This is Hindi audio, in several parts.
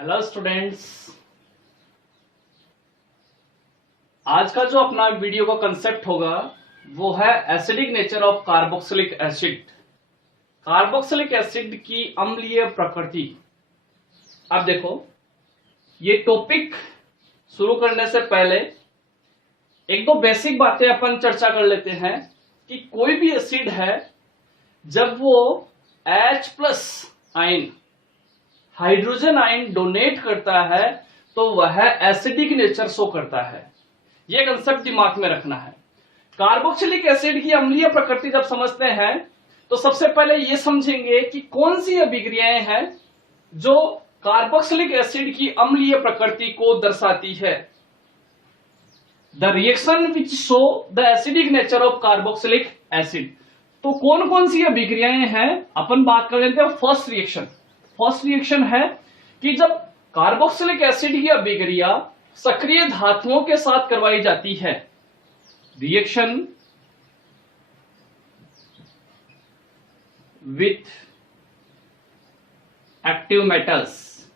हेलो स्टूडेंट्स, आज का जो अपना वीडियो का कंसेप्ट होगा वो है acidic nature of carboxylic acid. Carboxylic acid की अम्लीय प्रकृति। अब देखो, ये टॉपिक शुरू करने से पहले एक दो बेसिक बातें अपन चर्चा कर लेते हैं कि कोई भी एसिड है जब वो H+ ion hydrogen ion donate करता है तो वह एसिडिक नेचर शो करता है। यह कंसेप्ट दिमाग में रखना है। कार्बोक्सिलिक एसिड की अम्लीय प्रकृति जब समझते हैं तो सबसे पहले यह समझेंगे कि कौन सी अभिक्रियाएं हैं जो कार्बोक्सिलिक एसिड की अम्लीय प्रकृति को दर्शाती है। The reaction which show the acidic nature of carboxylic acid. तो कौन कौन सी अभिक्रियाएं हैं अपन बात कर लेते हैं। फर्स्ट रिएक्शन है कि जब कार्बोक्सिलिक एसिड की अभिक्रिया सक्रिय धातुओं के साथ करवाई जाती है, रिएक्शन विथ एक्टिव मेटल्स।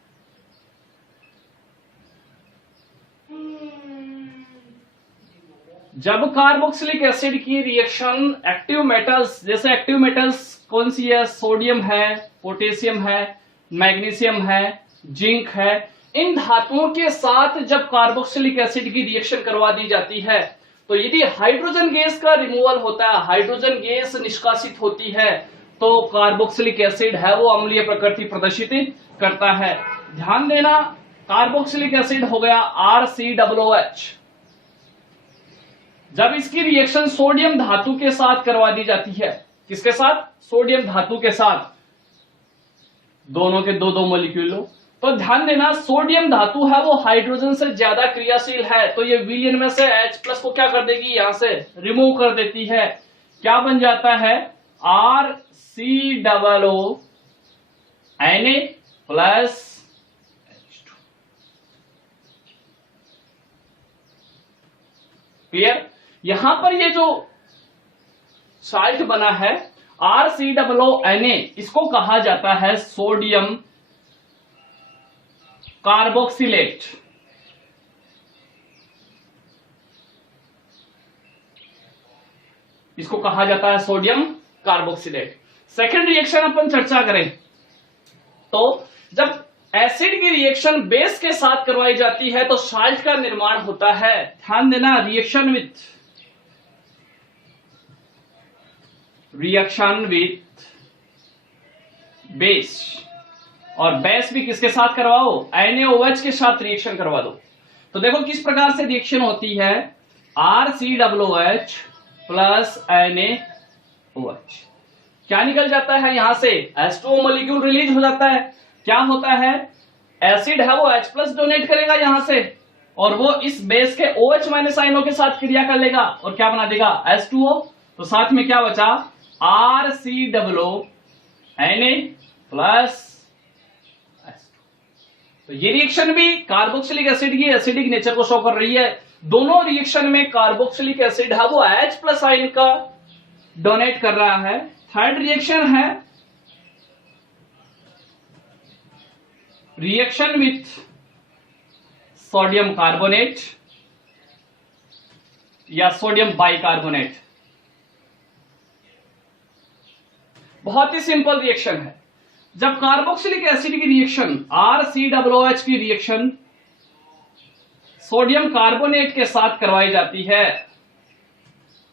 जब कार्बोक्सिलिक एसिड की रिएक्शन एक्टिव मेटल्स, जैसे एक्टिव मेटल्स कौन सी है, सोडियम है, पोटेशियम है, मैग्नीशियम है, जिंक है, इन धातुओं के साथ जब कार्बोक्सिलिक एसिड की रिएक्शन करवा दी जाती है तो यदि हाइड्रोजन गैस का रिमूवल होता है, हाइड्रोजन गैस निष्कासित होती है, तो कार्बोक्सिलिक एसिड है वो अम्लीय प्रकृति प्रदर्शित करता है। ध्यान देना, कार्बोक्सिलिक एसिड हो गया RCOOH। जब इसकी रिएक्शन सोडियम धातु के साथ करवा दी जाती है, किसके साथ, सोडियम धातु के साथ, दोनों के दो दो मोलिक्यूल लो, तो ध्यान देना सोडियम धातु है वो हाइड्रोजन से ज्यादा क्रियाशील है, तो ये विलयन में से H+ को क्या कर देगी, यहां से रिमूव कर देती है। क्या बन जाता है, RCOONA प्लस H2। क्लियर। यहां पर ये जो साल्ट बना है RCOONA, इसको कहा जाता है सोडियम कार्बोक्सिलेट। इसको कहा जाता है सोडियम कार्बोक्सिलेट। सेकेंड रिएक्शन अपन चर्चा करें तो जब एसिड की रिएक्शन बेस के साथ करवाई जाती है तो साल्ट का निर्माण होता है। ध्यान देना, रिएक्शन विथ बेस, और बेस भी किसके साथ करवाओ, NaOH के साथ रिएक्शन करवा दो। तो देखो किस प्रकार से रिएक्शन होती है, RCOOH प्लस NaOH। क्या निकल जाता है, यहां से H2O मॉलिक्यूल रिलीज हो जाता है। क्या होता है, एसिड है वो H+ डोनेट करेगा यहां से, और वो इस बेस के OH- आयनों के साथ क्रिया कर लेगा और क्या बना देगा, H2O। तो साथ में क्या बचा, RCOONA प्लस H2। तो ये रिएक्शन भी कार्बोक्सिलिक एसिड की एसिडिक नेचर को शो कर रही है। दोनों रिएक्शन में कार्बोक्सिलिक एसिड है वो H+ आयन का डोनेट कर रहा है। थर्ड रिएक्शन है रिएक्शन विथ सोडियम कार्बोनेट या सोडियम बाइकार्बोनेट। बहुत ही सिंपल रिएक्शन है। जब कार्बोक्सिलिक एसिड की रिएक्शन RCOOH की रिएक्शन सोडियम कार्बोनेट के साथ करवाई जाती है,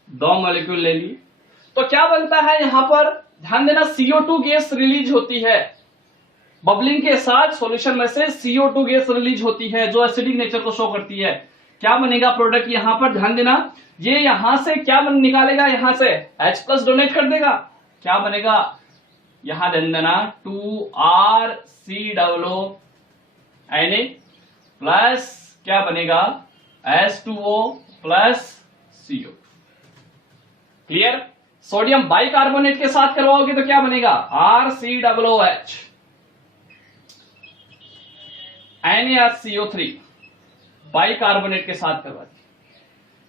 दो मॉलिक्यूल ले ली, तो क्या बनता है, यहां पर ध्यान देना CO2 गैस रिलीज होती है। बबलिंग के साथ सॉल्यूशन में से CO2 गैस रिलीज होती है जो एसिडिक नेचर को शो करती है। क्या बनेगा प्रोडक्ट, यहां पर ध्यान देना, ये यहां से क्या निकालेगा, यहां से H+ डोनेट कर देगा। क्या बनेगा, यहां ध्यान देना 2RCOONA प्लस क्या बनेगा, H2O plus CO। Clear. Sodium bicarbonate के साथ करवाओगे तो क्या बनेगा, RCOOH NaCO3 बाइकार्बोनेट के साथ करवा दी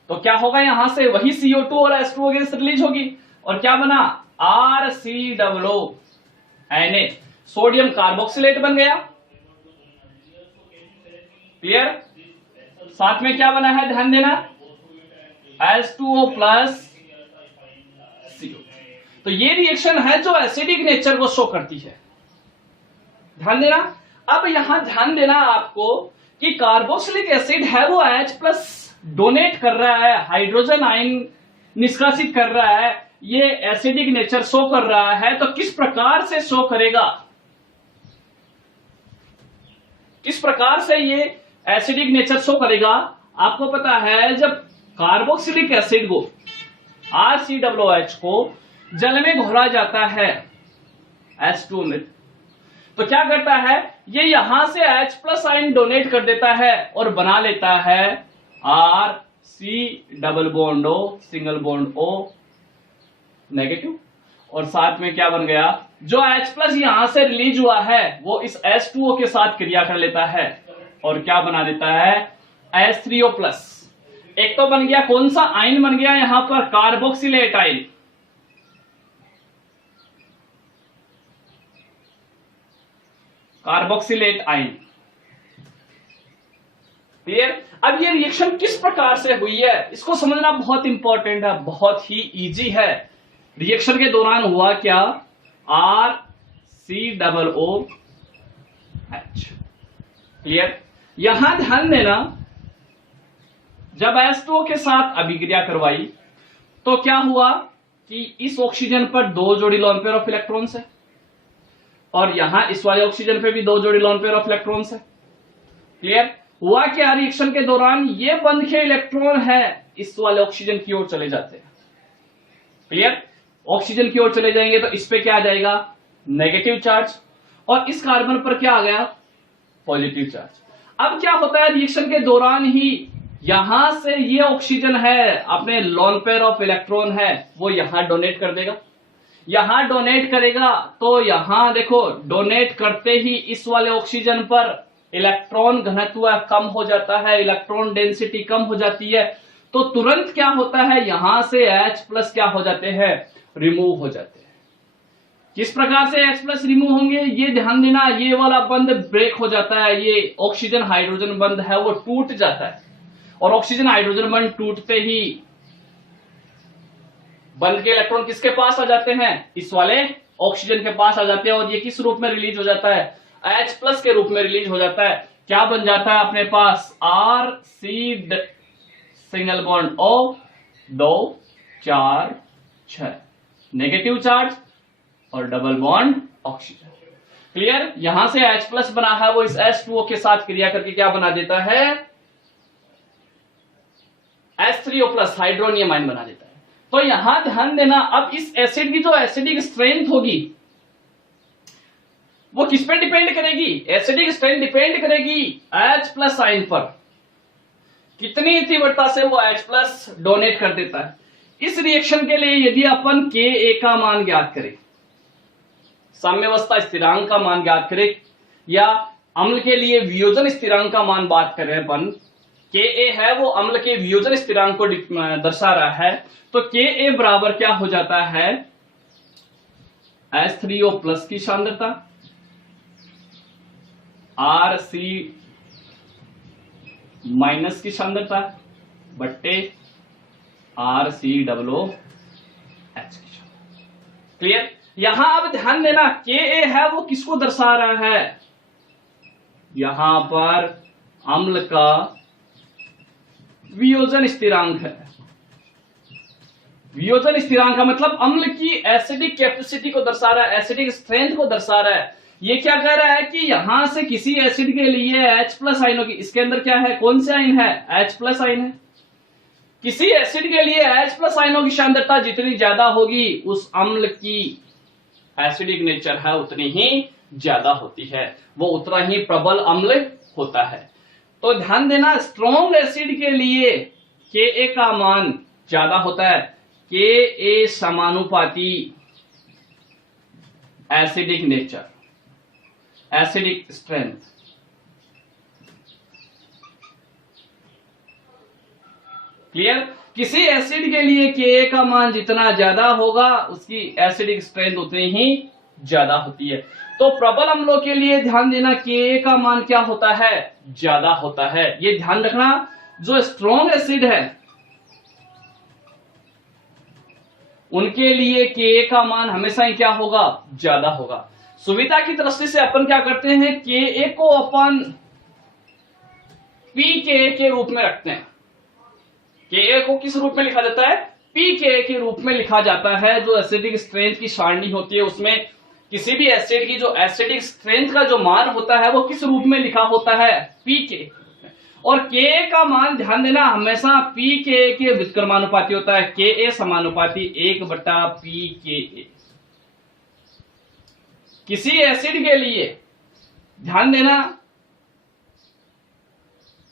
तो क्या होगा, यहां से वही CO2 और H2O गैस रिलीज होगी और क्या बना, RCOONA सोडियम कार्बोक्सिलेट बन गया। क्लियर। साथ में क्या बना है ध्यान देना, H2O प्लस CO। तो ये रिएक्शन है जो एसिडिक नेचर को शो करती है, ध्यान देना। अब यहां ध्यान देना आपको कि कार्बोक्सिलिक एसिड है वो H प्लस डोनेट कर रहा है, हाइड्रोजन आयन निष्कासित कर रहा है, ये एसिडिक नेचर शो कर रहा है। तो किस प्रकार से शो करेगा, किस प्रकार से ये एसिडिक नेचर शो करेगा? आपको पता है जब कार्बोक्सिलिक एसिड को RCOOH को जल में घोला जाता है H2O में, तो क्या करता है ये यहां से H प्लस आयन डोनेट कर देता है और बना लेता है RC double bond O single bond O negative. और साथ में क्या बन गया, जो H प्लस यहां से रिलीज हुआ है वो इस H2O के साथ क्रिया कर लेता है और क्या बना देता है H3O प्लस। एक तो बन गया कौन सा आयन बन गया यहां पर, carboxylate ion. Carboxylate ion, clear. अब ये रिएक्शन किस प्रकार से हुई है इसको समझना बहुत इंपॉर्टेंट है, बहुत ही इजी है। रिएक्शन के दौरान हुआ क्या, RCOOH, क्लियर। यहां ध्यान देना, जब H2O के साथ अभिक्रिया करवाई तो क्या हुआ कि इस ऑक्सीजन पर 2 जोड़ी लोन पेयर ऑफ इलेक्ट्रॉन्स है और यहां इस वाले ऑक्सीजन पे भी 2 जोड़ी लोन पेयर ऑफ इलेक्ट्रॉन्स है, क्लियर। हुआ क्या, रिएक्शन के दौरान ये बंध के इलेक्ट्रॉन है इस वाले ऑक्सीजन की ओर चले जाते हैं, क्लियर। ऑक्सीजन की ओर चले जाएंगे तो इस पे क्या आ जाएगा, नेगेटिव चार्ज, और इस कार्बन पर क्या आ गया, पॉजिटिव चार्ज। अब क्या होता है, रिएक्शन के दौरान ही यहां से ये ऑक्सीजन है अपने लोन पेयर ऑफ इलेक्ट्रॉन है वो यहां डोनेट कर देगा, यहां डोनेट करेगा तो यहां देखो डोनेट करते ही इस वाले ऑक्सीजन पर इलेक्ट्रॉन घनत्व कम हो जाता है, इलेक्ट्रॉन डेंसिटी कम हो जाती है, तो तुरंत क्या होता है यहां से H प्लस क्या हो जाते हैं, रिमूव हो जाते हैं। किस प्रकार से H प्लस रिमूव होंगे ये ध्यान देना, ये वाला बंध ब्रेक हो जाता है, ये ऑक्सीजन हाइड्रोजन बंध है वो टूट जाता है और ऑक्सीजन हाइड्रोजन बंध टूटते ही बंध के इलेक्ट्रॉन किसके पास आ जाते हैं, इस वाले ऑक्सीजन के पास आ जाते हैं और ये किस रूप में रिलीज हो जाता है, H प्लस के रूप में रिलीज हो जाता है। क्या बन जाता है अपने पास, RC single bond O 2 4 6 negative charge और डबल बॉन्ड ऑक्सीजन, क्लियर। यहां से H प्लस बना है वो इस H2O के साथ क्रिया करके क्या बना देता है, H3O प्लस हाइड्रोनियम आयन बना देता है। तो यहां ध्यान देना, अब इस एसिड की जो एसिडिक स्ट्रेंथ होगी वो किस पे डिपेंड करेगी, एसिडिक स्ट्रेंथ डिपेंड करेगी H प्लस आयन पर, कितनी तीव्रता से वो H प्लस डोनेट कर देता है। इस रिएक्शन के लिए यदि अपन Ka का मान ज्ञात करें, साम्यावस्था स्थिरांक का मान ज्ञात करें, या अम्ल के लिए वियोजन स्थिरांक का मान बात करें अपन, Ka है वो अम्ल के वियोजन स्थिरांक को दर्शा रहा है, तो Ka बराबर क्या हो जाता है, H3O प्लस की सांद्रता RC माइनस की सांद्रता बट्टे RCOOH की सांद्रता, क्लियर। यहां अब ध्यान देना, Ka है वो किसको दर्शा रहा है, यहां पर अम्ल का वियोजन स्थिरांक है। वियोजन स्थिरांक का मतलब अम्ल की एसिडिक कैपेसिटी को दर्शा रहा है, एसिडिक स्ट्रेंथ को दर्शा रहा है। ये क्या कह रहा है कि यहां से किसी एसिड के लिए H प्लस आयनों की, इसके अंदर क्या है, कौन से आयन है, H प्लस आयन है। किसी एसिड के लिए H प्लस आयनों की सांद्रता जितनी ज्यादा होगी उस अम्ल की एसिडिक नेचर है उतनी ही ज्यादा होती है, वो उतना ही प्रबल अम्ल होता है। तो ध्यान देना, स्ट्रॉन्ग एसिड के लिए Ka का मान ज्यादा होता है, Ka समानुपाती acidic nature, acidic strength, clear. किसी एसिड के लिए Ka का मान जितना ज्यादा होगा उसकी एसिडिक स्ट्रेंथ उतनी ही ज्यादा होती है। तो प्रबल अम्लों के लिए ध्यान देना Ka का मान क्या होता है, ज्यादा होता है। ये ध्यान रखना, जो स्ट्रॉन्ग एसिड है उनके लिए Ka का मान हमेशा ही क्या होगा, ज्यादा होगा। सुविधा की दृष्टि से अपन क्या करते हैं, Ka को अपन pKa के रूप में रखते हैं। Ka को किस रूप में लिखा जाता है, pKa के रूप में लिखा जाता है। जो एसिडिक स्ट्रेंथ की सारणी होती है उसमें किसी भी एसिड की जो एसिडिक स्ट्रेंथ का जो मान होता है वो किस रूप में लिखा होता है, pK। और Ka का मान ध्यान देना हमेशा pKa के व्युत्क्रमानुपाती होता है। Ka समानुपाती 1/pKa। किसी एसिड के लिए ध्यान देना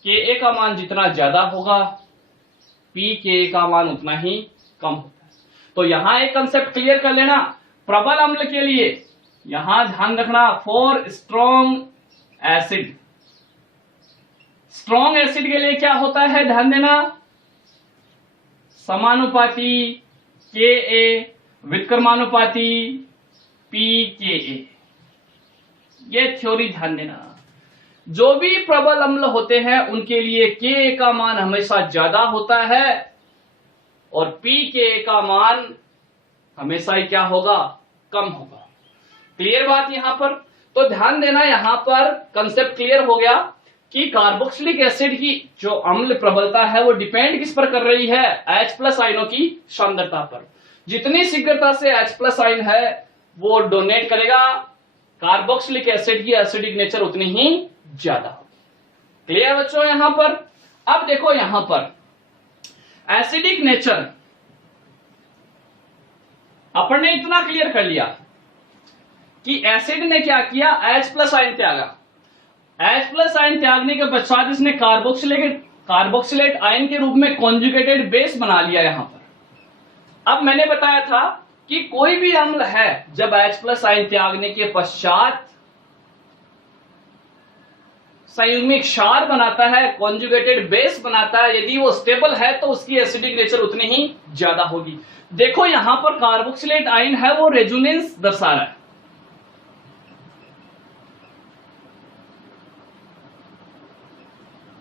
Ka का मान जितना ज्यादा होगा pKa का मान उतना ही कम होता है। तो यहां एक कंसेप्ट क्लियर कर लेना, प्रबल अम्ल के लिए यहां ध्यान रखना, for strong acid, strong acid के लिए क्या होता है, ध्यान देना, समानुपाती Ka व्युत्क्रमानुपाती pKa। ये थ्योरी ध्यान देना। जो भी प्रबल अम्ल होते हैं उनके लिए Ka का मान हमेशा ज्यादा होता है और pKa का मान हमेशा ही क्या होगा, कम होगा। क्लियर बात यहां पर? तो ध्यान देना, यहां पर कंसेप्ट क्लियर हो गया कि कार्बोक्सिलिक एसिड की जो अम्ल प्रबलता है वो डिपेंड किस पर कर रही है, H+ आयनों की सांद्रता पर। जितनी शीघ्रता से H+ आयन है वो डोनेट करेगा कार्बोक्सिलिक एसिड की एसिडिक नेचर उतनी ही ज्यादा होगी। क्लियर बच्चों यहां पर? अब देखो यहां पर एसिडिक नेचर अपन ने इतना क्लियर कर लिया कि एसिड ने क्या किया, H+ आयन त्यागा। H+ आयन त्यागने के पश्चात इसने कार्बोक्सिलेट आयन के रूप में कॉन्जुगेटेड बेस बना लिया यहां पर। अब मैंने बताया था कि कोई भी अम्ल है जब H+ आयन त्यागने के पश्चात संयुग्मिक क्षार बनाता है, कॉन्जुगेटेड बेस बनाता है, यदि वो स्टेबल है तो उसकी एसिडिक नेचर उतनी ही ज्यादा होगी। देखो यहां पर कार्बोक्सिलेट आयन है वो रेजोनेंस दर्शा रहा है।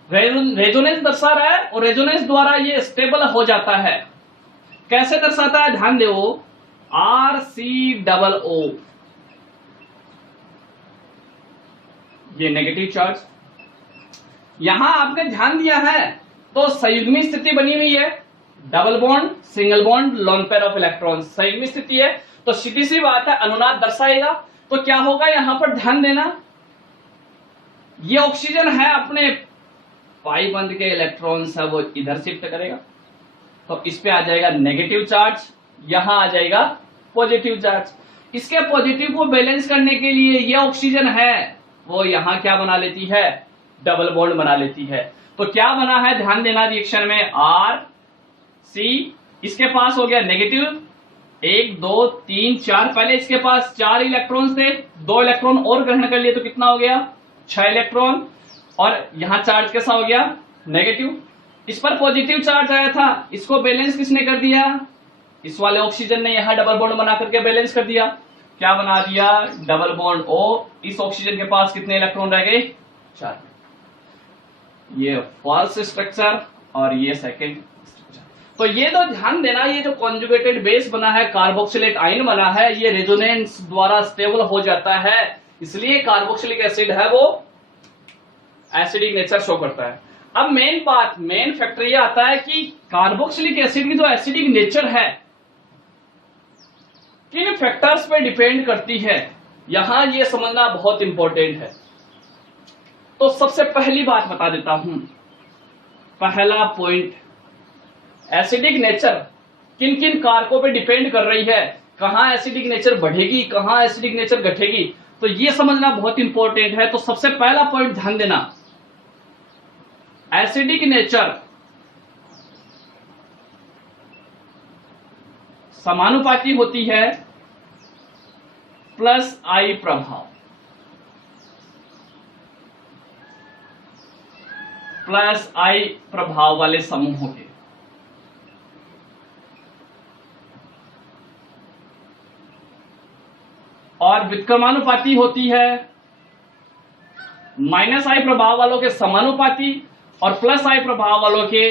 रेजोनेंस दर्शा रहा है और रेजोनेंस द्वारा ये स्टेबल हो जाता है। कैसे दर्शाता है, ध्यान दो, RCOO, ये नेगेटिव चार्ज। यहां आपने ध्यान दिया है तो संयुग्मी स्थिति बनी हुई है, double bond, single bond, lone pair of electron, संयुग्मी स्थिति है। तो सीधी सी बात है अनुनाद दर्शाएगा। तो क्या होगा यहां पर, ध्यान देना, ये ऑक्सीजन है अपने पाई बंद के इलेक्ट्रॉन्स है वो इधर शिफ्ट करेगा, तो इस पे आ जाएगा नेगेटिव चार्ज, यहां आ जाएगा पॉजिटिव चार्ज। इसके पॉजिटिव को बैलेंस करने के लिए ये ऑक्सीजन है वो यहां क्या बना लेती है, डबल बॉन्ड बना लेती है। तो क्या बना है, ध्यान देना रिएक्शन में, RC, इसके पास हो गया नेगेटिव 1 2 3 4, पहले इसके पास 4 इलेक्ट्रॉन्स थे, 2 इलेक्ट्रॉन और ग्रहण कर लिए तो कितना हो गया, 6 इलेक्ट्रॉन, और यहां चार्ज कैसा हो गया, नेगेटिव। इस पर पॉजिटिव चार्ज आया था, इसको बैलेंस किसने कर दिया, इस वाले ऑक्सीजन ने यहां डबल बॉन्ड बना करके बैलेंस कर दिया। क्या बना दिया, डबल बॉन्ड O। इस ऑक्सीजन के पास कितने इलेक्ट्रॉन रह गए, 4। ये फर्स्ट स्ट्रक्चर और ये सेकंड स्ट्रक्चर। तो ये तो ध्यान देना, ये जो कॉन्जुगेटेड बेस बना है, कार्बोक्सिलेट आयन बना है, ये रेजोनेंस द्वारा स्टेबल हो जाता है, इसलिए कार्बोक्सिलिक एसिड है वो एसिडिक नेचर शो करता है। अब मेन फैक्टर ये आता है कि कार्बोक्सिलिक एसिड की जो एसिडिक नेचर है किन फैक्टर्स पे डिपेंड करती है, यहां ये समझना बहुत इंपॉर्टेंट है। तो सबसे पहली बात बता देता हूं, पहला पॉइंट, एसिडिक नेचर किन किन कारकों पे डिपेंड कर रही है, कहां एसिडिक नेचर बढ़ेगी, कहां एसिडिक नेचर घटेगी, तो ये समझना बहुत इंपॉर्टेंट है। तो सबसे पहला पॉइंट ध्यान देना, एसिडिक नेचर समानुपाती होती है +I प्रभाव, +I प्रभाव वाले समूहों के। और व्युत्क्रमानुपाती होती है, माइनस आई प्रभाव वालों के समानुपाती और प्लस आई प्रभाव वालों के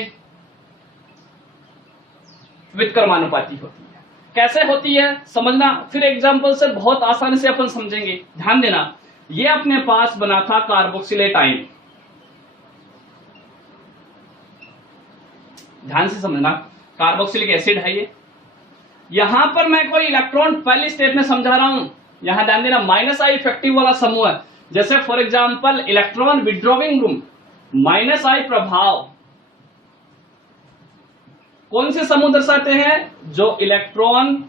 व्युत्क्रमानुपाती होती है। कैसे होती है समझना, फिर एग्जांपल से बहुत आसानी से अपन समझेंगे। ध्यान देना, ये अपने पास बना था कार्बोक्सिलेट आयन, ध्यान से समझना, कार्बोक्सिलिक एसिड है ये। यहां पर मैं कोई इलेक्ट्रॉन पहली स्टेप में समझा रहा हूं, यहां ध्यान देना माइनस आई इफेक्टिव वाला समूह है। जैसे for example electron withdrawing group, minus I प्रभाव कौन से समूह दर्शाते हैं? जो इलेक्ट्रॉन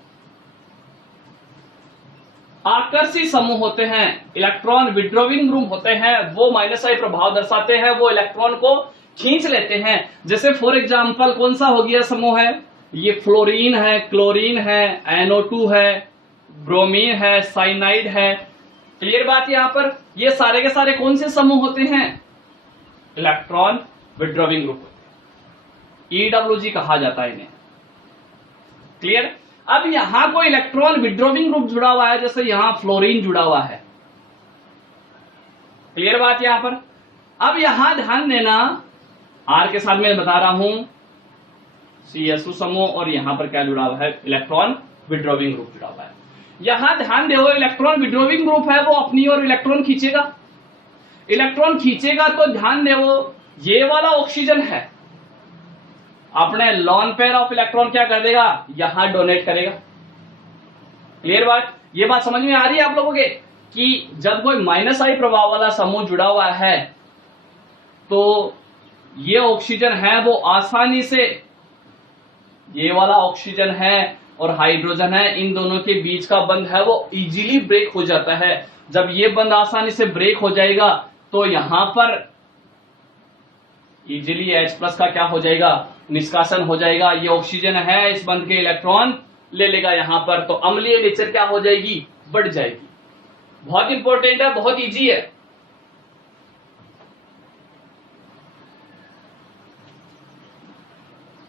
आकर्षी समूह होते हैं, इलेक्ट्रॉन विड्रॉविंग ग्रुप होते हैं, वो माइनस आई प्रभाव दर्शाते हैं, वो इलेक्ट्रॉन को खींच लेते हैं। जैसे फॉर एग्जांपल कौन सा हो गया समूह है? ये फ्लोरीन है, क्लोरीन है, NO2 है, ब्रोमीन है, साइनाइड है। क्लियर बात यहां पर? ये सारे के सारे कौन से समूह होते हैं? इलेक्ट्रॉन विड्रॉविंग ग्रुप, EWG कहा जाता है इन्हें। क्लियर? अब यहां कोई इलेक्ट्रॉन विड्रॉविंग ग्रुप जुड़ा हुआ है, जैसे यहां फ्लोरीन जुड़ा हुआ है। क्लियर बात यहां पर? अब यहां ध्यान देना, R के साथ मैं बता रहा हूं CSO समूह, और यहां पर क्या जुड़ा हुआ है? इलेक्ट्रॉन विड्रॉविंग ग्रुप जुड़ा हुआ है। यहां ध्यान दो, इलेक्ट्रॉन विड्रॉविंग ग्रुप है, वो अपनी ओर इलेक्ट्रॉन खींचेगा। इलेक्ट्रॉन खींचेगा तो ध्यान दो, ये वाला ऑक्सीजन है, अपने लॉन पेयर ऑफ इलेक्ट्रॉन क्या कर देगा? यहां डोनेट करेगा। क्लियर बात? ये बात समझ में आ रही है आप लोगों के कि जब कोई माइनस आई प्रभाव वाला समूह जुड़ा हुआ है तो ये ऑक्सीजन है वो आसानी से, ये वाला ऑक्सीजन है और हाइड्रोजन है, इन दोनों के बीच का बंध है वो इजीली ब्रेक हो जाता है। जब ये बंध आसानी से ब्रेक हो जाएगा तो यहां पर इजीली H+ का क्या हो जाएगा? निष्कासन हो जाएगा। ये ऑक्सीजन है, इस बंध के इलेक्ट्रॉन ले लेगा यहां पर, तो अम्लीय नेचर क्या हो जाएगी? बढ़ जाएगी। बहुत इंपॉर्टेंट है, बहुत इजी है।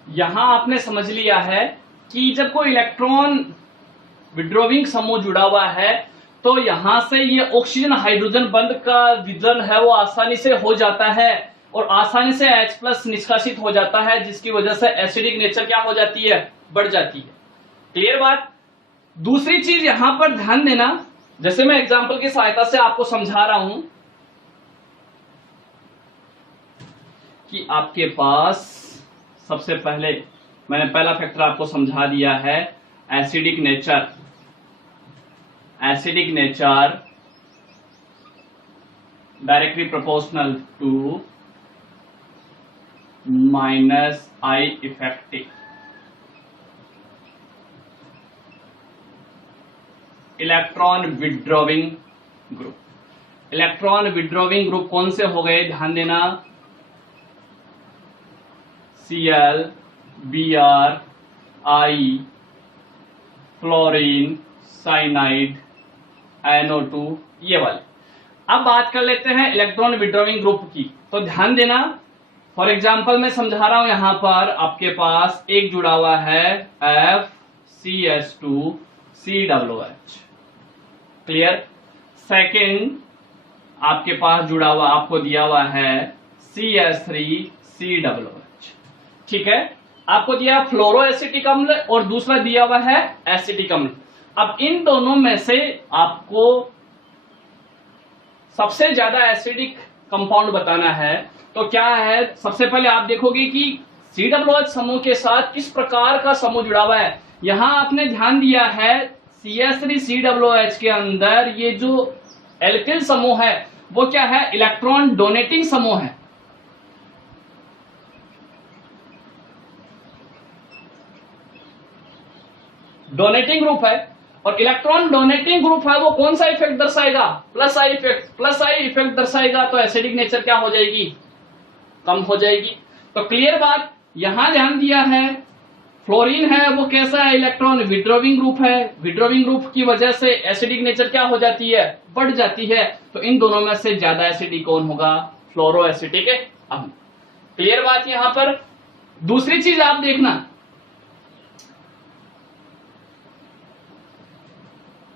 यहां आपने समझ लिया है कि जब कोई इलेक्ट्रॉन विड्रॉविंग समूह जुड़ा हुआ है तो यहां से ये ऑक्सीजन हाइड्रोजन बंध का विदलन है वो आसानी से हो जाता है और आसानी से H+ निष्कासित हो जाता है, जिसकी वजह से एसिडिक नेचर क्या हो जाती है? बढ़ जाती है। क्लियर बात? दूसरी चीज यहां पर ध्यान देना, जैसे मैं एग्जांपल की सहायता से आपको समझा रहा हूं कि आपके पास सबसे पहले मैंने पहला फैक्टर आपको समझा दिया है, acidic nature. Acidic nature directly proportional to minus I effective. Electron withdrawing group, electron withdrawing group कौन से हो गए? ध्यान देना, Cl, Br, I, fluorine, cyanide, NO2, ये वाले। अब बात कर लेते हैं इलेक्ट्रॉन विड्रॉविंग ग्रुप की। तो ध्यान देना, फॉर एग्जांपल मैं समझा रहा हूं, यहां पर आपके पास एक जुड़ा हुआ है FCS2 COOH। क्लियर? सेकेंड आपके पास जुड़ा हुआ, आपको दिया हुआ है CS3 COOH। ठीक है, आपको दिया फ्लोरो एसिटिक अम्ल और दूसरा दिया हुआ है एसिटिक अम्ल। अब इन दोनों में से आपको सबसे ज्यादा एसिडिक कंपाउंड बताना है तो क्या है? सबसे पहले आप देखोगे कि COOH समूह के साथ किस प्रकार का समूह जुड़ा हुआ है। यहां आपने ध्यान दिया है CS3 COOH के अंदर ये जो एल्किल समूह है वो क्या है? इलेक्ट्रॉन डोनेटिंग समूह है। डोनेटिंग ग्रुप है और इलेक्ट्रॉन डोनेटिंग ग्रुप है वो कौन सा इफेक्ट दर्शाएगा? Plus I effect. Plus I effect दर्शाएगा तो एसिडिक नेचर क्या हो जाएगी? कम हो जाएगी। तो क्लियर बात? यहां ध्यान दिया है, फ्लोरीन है वो कैसा है? इलेक्ट्रॉन विड्रॉविंग ग्रुप है। विड्रॉविंग ग्रुप की वजह से एसिडिक नेचर क्या हो जाती है? बढ़ जाती है। तो इन दोनों में से ज्यादा एसिडिक कौन होगा? फ्लोरो एसिटिक अम्ल। क्लियर बात? यहां पर दूसरी चीज आप देखना,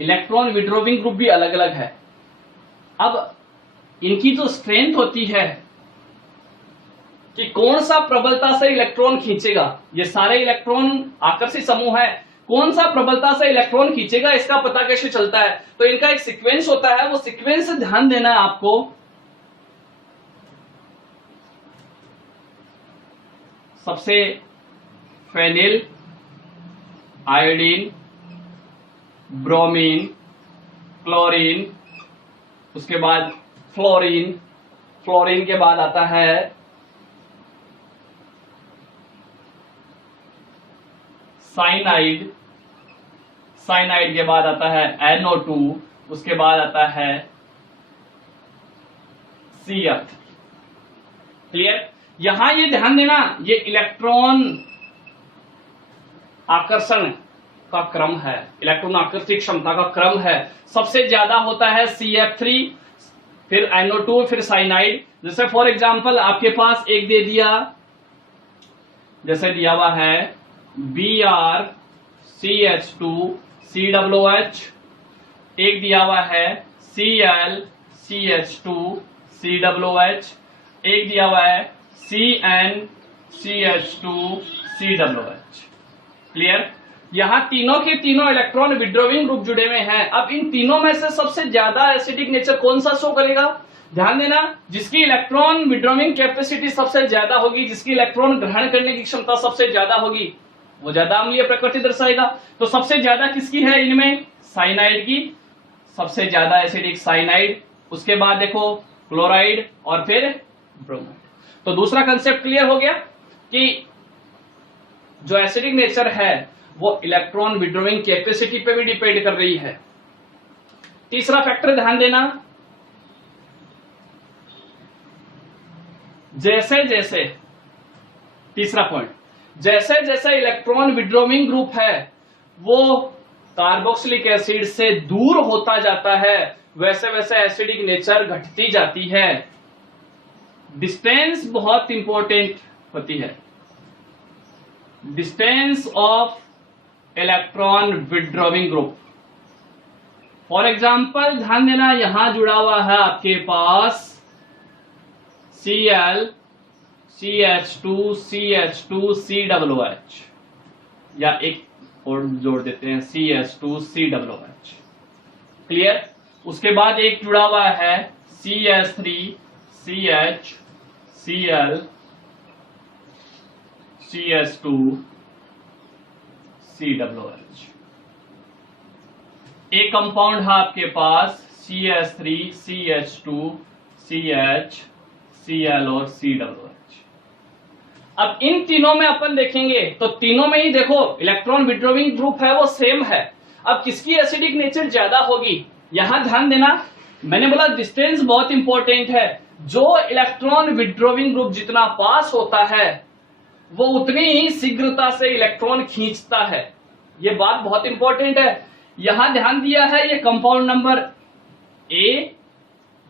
इलेक्ट्रॉन विड्रॉविंग ग्रुप भी अलग अलग है। अब इनकी जो स्ट्रेंथ होती है कि कौन सा प्रबलता से इलेक्ट्रॉन खींचेगा, ये सारे इलेक्ट्रॉन आकर्षित समूह है, कौन सा प्रबलता से इलेक्ट्रॉन खींचेगा इसका पता कैसे चलता है। तो इनका एक सीक्वेंस होता है, वो सीक्वेंस ध्यान देना है आपको। सबसे फेनिल, आयोडीन, ब्रोमीन, क्लोरीन, उसके बाद फ्लोरीन, फ्लोरीन के बाद आता है साइनाइड, साइनाइड के बाद आता है NO2, उसके बाद आता है CF। क्लियर? यहां ये ध्यान देना, ये इलेक्ट्रॉन आकर्षण का क्रम है, इलेक्ट्रॉन आकर्षित क्षमता का क्रम है। सबसे ज्यादा होता है CF3, फिर NO2, फिर साइनाइड। जैसे फॉर एग्जांपल आपके पास एक दे दिया, जैसे दिया हुआ है BrCH2 COOH, एक दिया हुआ है ClCH2 COOH, एक दिया हुआ है CnCH2 COOH। क्लियर? यहां तीनों के तीनों इलेक्ट्रॉन विड्रॉविंग ग्रुप जुड़े हुए हैं। अब इन तीनों में से सबसे ज्यादा एसिडिक नेचर कौन सा शो करेगा? ध्यान देना, जिसकी इलेक्ट्रॉन विड्रॉविंग कैपेसिटी सबसे ज्यादा होगी, जिसकी इलेक्ट्रॉन ग्रहण करने की क्षमता सबसे ज्यादा होगी, वो ज्यादा अम्लीय प्रकृति दर्शाएगा। तो सबसे ज्यादा किसकी है इनमें? साइनाइड की, सबसे ज्यादा एसिडिक साइनाइड, उसके बाद देखो क्लोराइड और फिर ब्रोमाइड। तो दूसरा कंसेप्ट क्लियर हो गया कि जो एसिडिक नेचर है वो इलेक्ट्रॉन विड्रॉविंग कैपेसिटी पे भी डिपेंड कर रही है। तीसरा फैक्टर ध्यान देना, जैसे जैसे, तीसरा पॉइंट, जैसे जैसे इलेक्ट्रॉन विड्रॉविंग ग्रुप है वो कार्बोक्सिलिक एसिड से दूर होता जाता है, वैसे वैसे एसिडिक नेचर घटती जाती है। डिस्टेंस बहुत इंपॉर्टेंट होती है, distance of electron withdrawing group. For example ध्यान देना, यहां जुड़ा हुआ है आपके पास Cl CH2 CH2 COOH, या एक और जोड़ देते हैं CH2 COOH। क्लियर? उसके बाद एक जुड़ा हुआ है CH3 CH Cl CH2 COOH। एक कंपाउंड है आपके पास CH3 CH2 CH Cl और COOH। अब इन तीनों में अपन देखेंगे तो तीनों में ही देखो इलेक्ट्रॉन विड्रॉविंग ग्रुप है वो सेम है। अब किसकी एसिडिक नेचर ज्यादा होगी? यहां ध्यान देना, मैंने बोला डिस्टेंस बहुत इंपॉर्टेंट है। जो इलेक्ट्रॉन विड्रॉविंग ग्रुप जितना पास होता है वो उतनी ही शीघ्रता से इलेक्ट्रॉन खींचता है। ये बात बहुत इंपॉर्टेंट है। यहां ध्यान दिया है ये कंपाउंड नंबर A,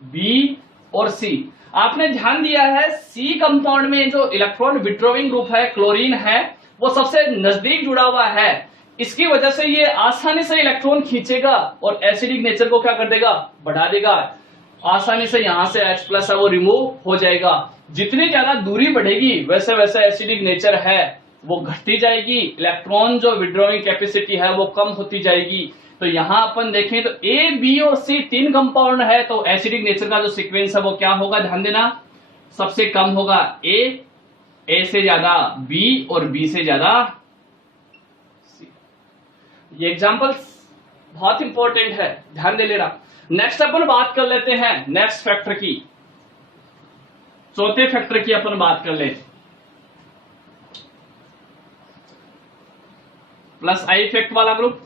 B और C। आपने ध्यान दिया है C कंपाउंड में जो इलेक्ट्रॉन विड्रॉविंग ग्रुप है क्लोरीन है वो सबसे नजदीक जुड़ा हुआ है। इसकी वजह से ये आसानी से इलेक्ट्रॉन खींचेगा और एसिडिक नेचर को क्या कर देगा? बढ़ा देगा। आसानी से यहां से H+ है वो रिमूव हो जाएगा। जितनी ज्यादा दूरी बढ़ेगी वैसे वैसे एसिडिक नेचर है वो घटती जाएगी, इलेक्ट्रॉन जो विड्रॉइंग कैपेसिटी है वो कम होती जाएगी। तो यहां अपन देखें तो A, B और C तीन कंपाउंड है, तो एसिडिक नेचर का जो सीक्वेंस है वो क्या होगा? ध्यान देना, सबसे कम होगा A से ज्यादा B और B से ज्यादा C। ये एग्जांपल्स बहुत इंपॉर्टेंट है, ध्यान दे लेना। नेक्स्ट अपन बात कर लेते हैं नेक्स्ट फैक्टर की, चौथे फैक्टर की अपन बात कर ले, प्लस आई इफेक्ट वाला ग्रुप।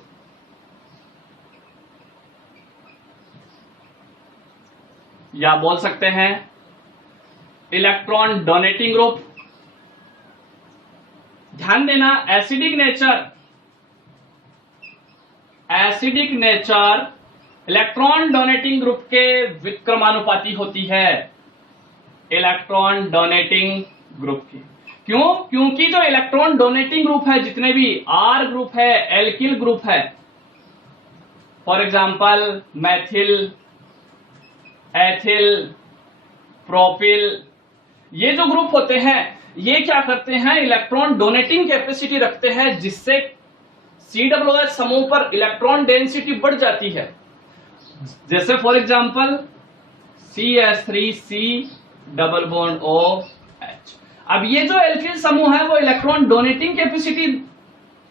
या बोल सकते हैं इलेक्ट्रॉन डोनेटिंग ग्रुप। ध्यान देना, acidic nature electron donating group के विक्रमानुपाती होती है, इलेक्ट्रॉन डोनेटिंग ग्रुप की। क्यों? क्योंकि जो इलेक्ट्रॉन डोनेटिंग ग्रुप है, जितने भी R ग्रुप है, एल्किल ग्रुप है, for example Maithil, ethyl, propyl, ये जो ग्रुप होते हैं ये क्या करते हैं, इलेक्ट्रॉन डोनेटिंग कैपेसिटी रखते हैं, जिससे COOH समूह पर इलेक्ट्रॉन डेंसिटी बढ़ जाती है। जैसे for example CH3C double bond OH। अब ये जो एल्किल समूह है वो इलेक्ट्रॉन डोनेटिंग कैपेसिटी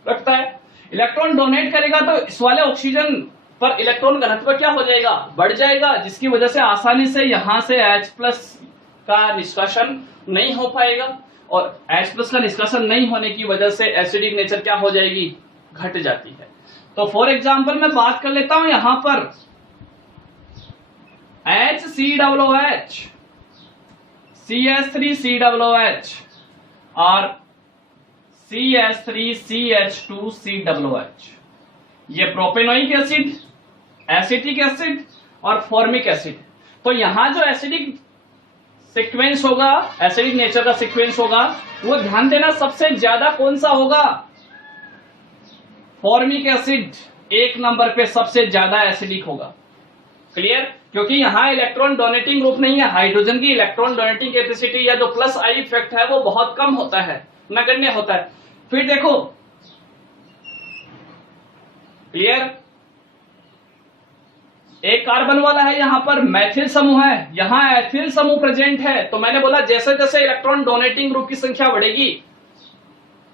रखता है, इलेक्ट्रॉन डोनेट करेगा तो इस वाले ऑक्सीजन पर इलेक्ट्रॉन घनत्व क्या हो जाएगा, बढ़ जाएगा, जिसकी वजह से आसानी से यहां से H+ का निष्कासन नहीं हो पाएगा, और H+ का निष्कासन नहीं होने की वजह से एसिडिक नेचर क्या हो जाएगी, घट जाती है। तो फॉर एग्जांपल मैं बात कर लेता हूं यहां पर HCOOH, CH3COOH और CH3CH2COOH, ये प्रोपेनोइक एसिड, एसिटिक एसिड और फॉर्मिक एसिड। तो यहां जो एसिडिक सीक्वेंस होगा, एसिडिक नेचर का सीक्वेंस होगा, वो ध्यान देना सबसे ज्यादा कौन सा होगा, फॉर्मिक एसिड 1 नंबर पे सबसे ज्यादा एसिडिक होगा। क्लियर? क्योंकि यहां इलेक्ट्रॉन डोनेटिंग ग्रुप नहीं है, हाइड्रोजन की इलेक्ट्रॉन डोनेटिंग कैपेसिटी या जो +I इफेक्ट है वो बहुत कम होता है, नगण्य होता है। फिर देखो, क्लियर, एक कार्बन वाला है, यहां पर मैथिल समूह है, यहां एथिल समूह प्रेजेंट है। तो मैंने बोला जैसे जैसे इलेक्ट्रॉन डोनेटिंग ग्रुप की संख्या बढ़ेगी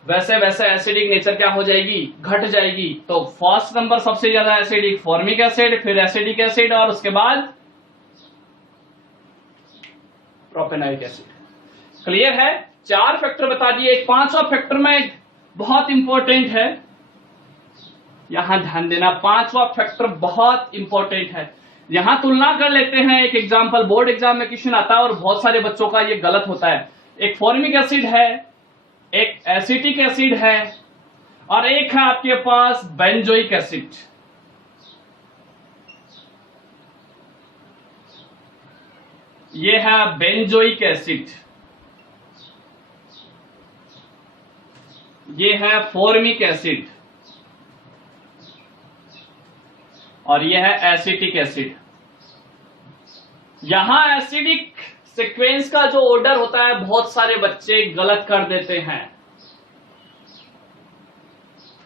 वैसे वैसे एसिडिक नेचर क्या हो जाएगी, घट जाएगी। तो फर्स्ट नंबर सबसे ज्यादा एसिडिक फॉर्मिक एसिड, फिर एसिडिक एसिड और उसके बाद प्रोपेनोइक एसिड। क्लियर है? 4 फैक्टर बता दिए, एक 5वां फैक्टर में बहुत इंपॉर्टेंट है, यहां ध्यान देना, 5वां फैक्टर बहुत इंपॉर्टेंट है। यहां तुलना कर लेते हैं, एक एग्जांपल बोर्ड एग्जाम में क्वेश्चन आता है और बहुत सारे बच्चों का ये गलत होता है। एक फॉर्मिक एसिड है, एक एसिटिक एसिड है और एक है आपके पास बेंजोइक एसिड। ये है बेंजोइक एसिड, ये है फॉर्मिक एसिड और यह है एसिटिक एसिड। यहां एसिडिक सीक्वेंस का जो ऑर्डर होता है बहुत सारे बच्चे गलत कर देते हैं।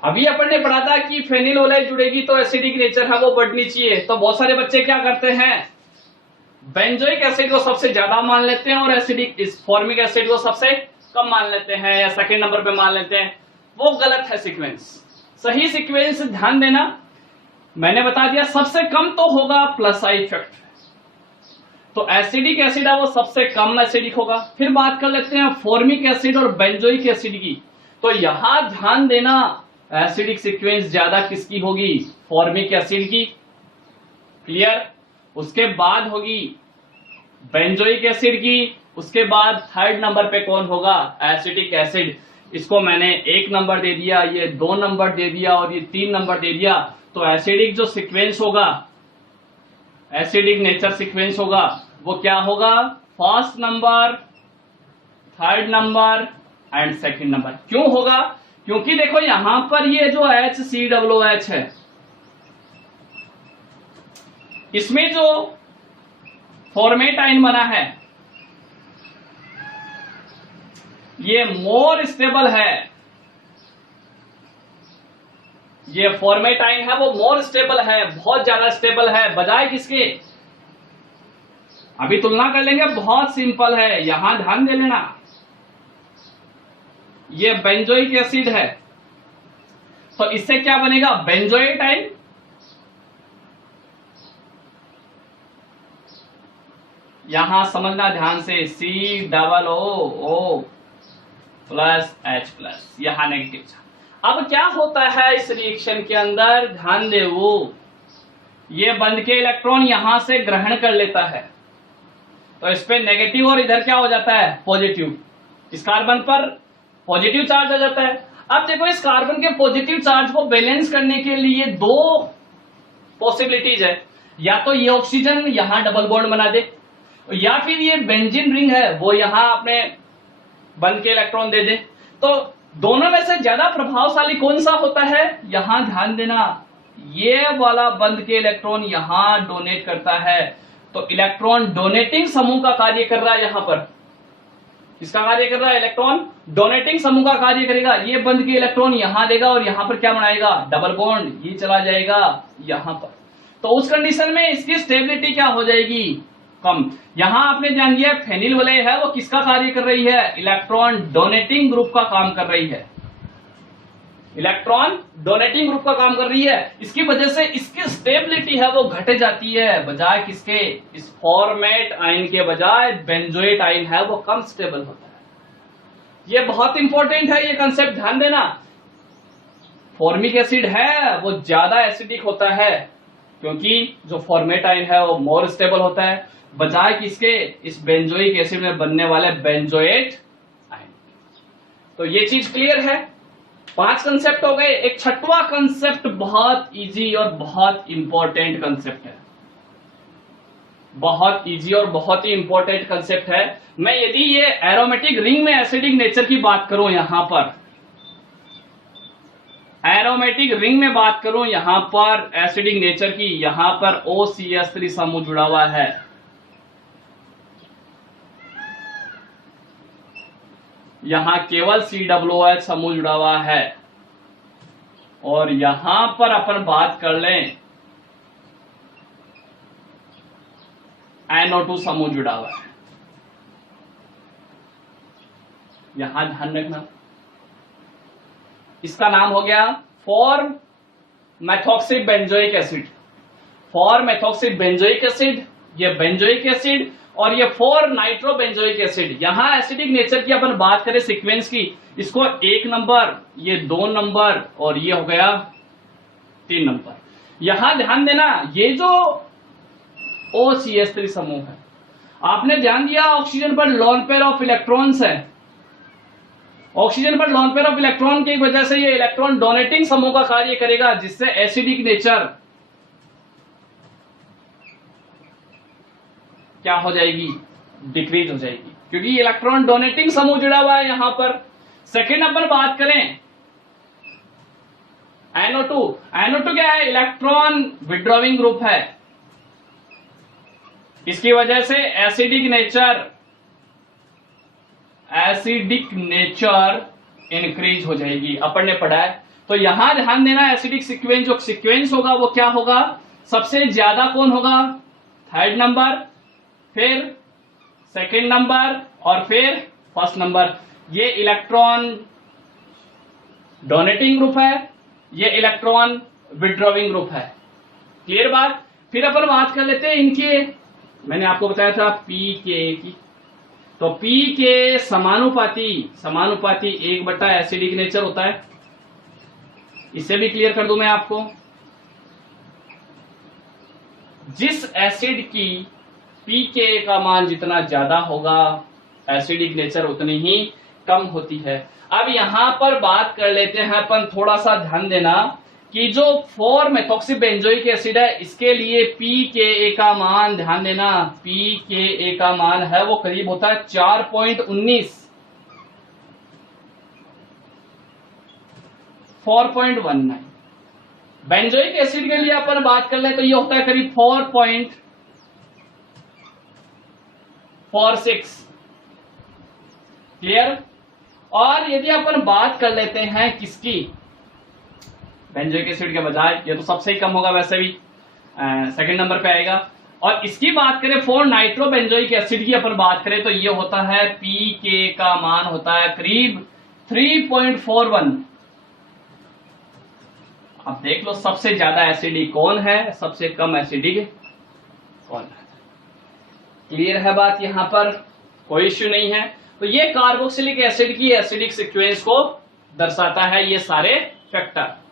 अभी अपन ने पढ़ा था कि फेनिलओलाइड जुड़ेगी तो एसिडिक नेचर है वो बढ़नी चाहिए, तो बहुत सारे बच्चे क्या करते हैं, बेंजोइक एसिड को सबसे ज्यादा मान लेते हैं और एसिडिक इस फॉर्मिक एसिड को सबसे कम मान लेते हैं या सेकंड नंबर पे मान लेते हैं। वो गलत है सीक्वेंस। सही सीक्वेंस ध्यान देना, मैंने बता दिया सबसे कम तो होगा +I इफेक्ट, तो एसिडिक एसिड है वो सबसे कम एसिडिक होगा। फिर बात कर लेते हैं फॉर्मिक एसिड और बेंजोइक एसिड की, तो यहां ध्यान देना एसिडिक सीक्वेंस ज्यादा किसकी होगी, फॉर्मिक एसिड की। क्लियर? उसके बाद होगी बेंजोइक एसिड की, उसके बाद थर्ड नंबर पे कौन होगा, एसिटिक एसिड। इसको मैंने 1 नंबर दे दिया, ये 2 नंबर दे दिया और ये 3 नंबर दे दिया। तो एसिडिक जो सीक्वेंस होगा, एसिडिक नेचर सीक्वेंस होगा वो क्या होगा, first number, third number and second number. क्यों होगा, क्योंकि देखो यहां पर ये जो HCOOH है इसमें जो फॉर्मेटाइन बना है ये मोर स्टेबल है, ये फॉर्मेटाइन है वो मोर स्टेबल है, बहुत ज्यादा स्टेबल है बजाय किसके। अभी तुलना कर लेंगे, बहुत सिंपल है, यहां ध्यान दे लेना। ये बेंजोइक एसिड है तो इससे क्या बनेगा, बेंजोएटाइन। यहां समझना ध्यान से, COO +H+, यहां नेगेटिव था। अब क्या होता है इस रिएक्शन के अंदर, ध्यान दे, वो ये बंध के इलेक्ट्रॉन यहां से ग्रहण कर लेता है तो इस पे नेगेटिव और इधर क्या हो जाता है, पॉजिटिव। इस कार्बन पर पॉजिटिव चार्ज आ जाता है। अब देखो इस कार्बन के पॉजिटिव चार्ज को बैलेंस करने के लिए 2 पॉसिबिलिटीज है, या तो ये ऑक्सीजन यहां डबल बॉन्ड बना दे या फिर ये बेंजीन रिंग है वो यहां अपने बंध के इलेक्ट्रॉन दे दे। तो दोनों में से ज्यादा प्रभावशाली कौन सा होता है, यहां ध्यान देना, ये वाला बंध के इलेक्ट्रॉन यहां डोनेट करता है, तो इलेक्ट्रॉन डोनेटिंग समूह का कार्य कर रहा है। यहां पर किसका कार्य कर रहा है? इलेक्ट्रॉन डोनेटिंग समूह का कार्य करेगा। ये बंध के इलेक्ट्रॉन यहां देगा और यहां पर क्या बनाएगा? Double bond. ये चला जाएगा यहां पर, तो उस कंडीशन में इसकी स्टेबिलिटी क्या हो जाएगी? कम। यहां आपने ध्यान दिया फेनिल वलय है वो किसका कार्य कर रही है? इलेक्ट्रॉन डोनेटिंग ग्रुप का काम कर रही है। इलेक्ट्रॉन डोनेटिंग ग्रुप का काम कर रही है, इसकी वजह से इसकी स्टेबिलिटी है वो घट जाती है। बजाय किसके? इस फॉर्मेट आयन के बजाय बेंजोएट आयन है वो कम स्टेबल होता है। ये बहुत इंपॉर्टेंट है, ये कंसेप्ट ध्यान देना। फॉर्मिक एसिड है वो ज्यादा एसिडिक होता है क्योंकि जो फॉर्मेट आयन है वो मोर स्टेबल होता है, बजाय किसके? इस बेंजोइक एसिड में बनने वाले बेंजोएट आयन। तो ये चीज क्लियर है। 5 कंसेप्ट हो गए। एक छठवां कंसेप्ट बहुत इजी और बहुत इंपॉर्टेंट कंसेप्ट है, बहुत इजी और बहुत ही इंपॉर्टेंट कंसेप्ट है। मैं यदि ये एरोमेटिक रिंग में एसिडिक नेचर की बात करूं, यहां पर एरोमेटिक रिंग में बात करूं, यहां पर एसिडिक नेचर की, यहां पर OCH3 समूह जुड़ा हुआ है, यहां केवल COOH समूह जुड़ा हुआ है, और यहां पर अपन बात कर लें NO2 समूह जुड़ा हुआ है। यहां ध्यान रखना, इसका नाम हो गया for methoxy benzoic acid. For methoxy benzoic acid, ये बेंजोइक एसिड, और ये 4 नाइट्रो बेंजोइक एसिड। यहां एसिडिक नेचर की अपन बात करें सीक्वेंस की, इसको 1 नंबर, ये 2 नंबर, और ये हो गया 3 नंबर। यहां ध्यान देना, ये जो OCH3 समूह है, आपने ध्यान दिया ऑक्सीजन पर लोन पेयर ऑफ इलेक्ट्रॉन्स है। ऑक्सीजन पर लोन पेयर ऑफ इलेक्ट्रॉन की वजह से ये इलेक्ट्रॉन डोनेटिंग समूह का कार्य करेगा, जिससे एसिडिक नेचर क्या हो जाएगी? डिक्रीज हो जाएगी, क्योंकि इलेक्ट्रॉन डोनेटिंग समूह जुड़ा हुआ है यहां पर। सेकेंड अपन बात करें NO2। NO2 क्या है? इलेक्ट्रॉन विड्रॉविंग ग्रुप है, इसकी वजह से एसिडिक नेचर इंक्रीज हो जाएगी, अपन ने पढ़ा है। तो यहां ध्यान देना, एसिडिक सीक्वेंस जो सीक्वेंस होगा वो क्या होगा? सबसे ज्यादा कौन होगा? 3rd नंबर, फिर 2nd नंबर, और फिर 1st नंबर। ये इलेक्ट्रॉन डोनेटिंग ग्रुप है, ये इलेक्ट्रॉन विड्रॉविंग ग्रुप है। क्लियर बात? फिर अपन बात कर लेते हैं इनके, मैंने आपको बताया था पीके की, तो पी के समानुपाती 1/, एसिडिक नेचर होता है। इसे भी क्लियर कर दूं मैं आपको। जिस एसिड की पीके का मान जितना ज्यादा होगा, एसिडिक नेचर उतनी ही कम होती है। अब यहां पर बात कर लेते हैं अपन, थोड़ा सा ध्यान देना कि जो 4 मेथॉक्सी बेंजोइक एसिड है, इसके लिए pKa का मान ध्यान देना, pKa का मान है वो करीब होता है 4.19, 4.19। बेंजोइक एसिड के लिए अपन बात कर ले तो ये होता है करीब 4.46। क्लियर? और यदि अपन बात कर लेते हैं किसकी, बेंजोइक एसिड के बजाय, ये तो सबसे ही कम होगा वैसे भी, 2nd नंबर पे आएगा। और इसकी बात करें 4 नाइट्रो बेंजोइक एसिड की अपन बात करें तो ये होता है पीके का मान होता है करीब 3.41। अब देख लो सबसे ज्यादा एसिडिक कौन है, सबसे कम एसिडिक कौन है। क्लियर है बात? यहां पर कोई इश्यू नहीं है। तो ये कार्बोक्सिलिक एसिड की एसिडिक सीक्वेंस को दर्शाता है, ये सारे फैक्टर।